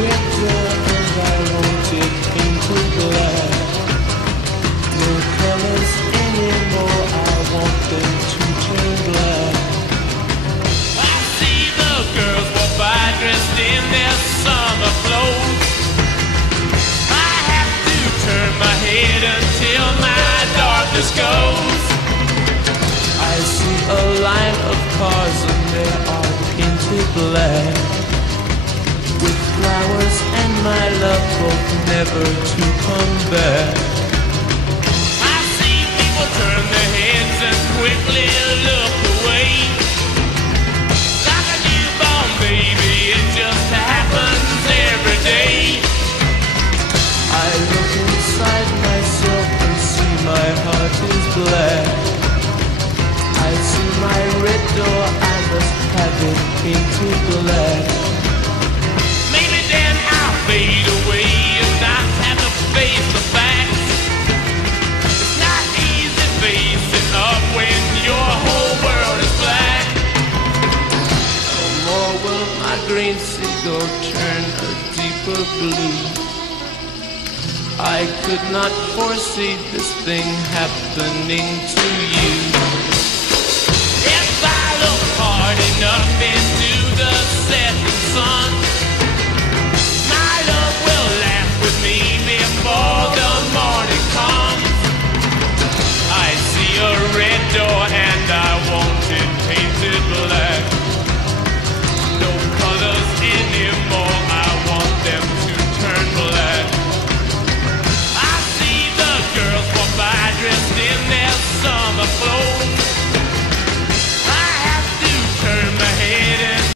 rector and I want it painted black. No colors anymore, I want them to turn black. I see the girls walk by dressed in their summer clothes. I have to turn my head until my darkness goes. I see a line of cars and they are painted black, with flowers and my love both never to come back. I see people turn their heads and quickly look away. Like a newborn baby, it just happens every day. I look inside myself and see my heart is black. I see my red door, I must have it painted black. Maybe then I'll fade away and not have to face the facts. It's not easy facing up when your whole world is black. No more will my green seagull turn a deeper blue. I could not foresee this thing happening to you. If I look hard enough into the setting sun,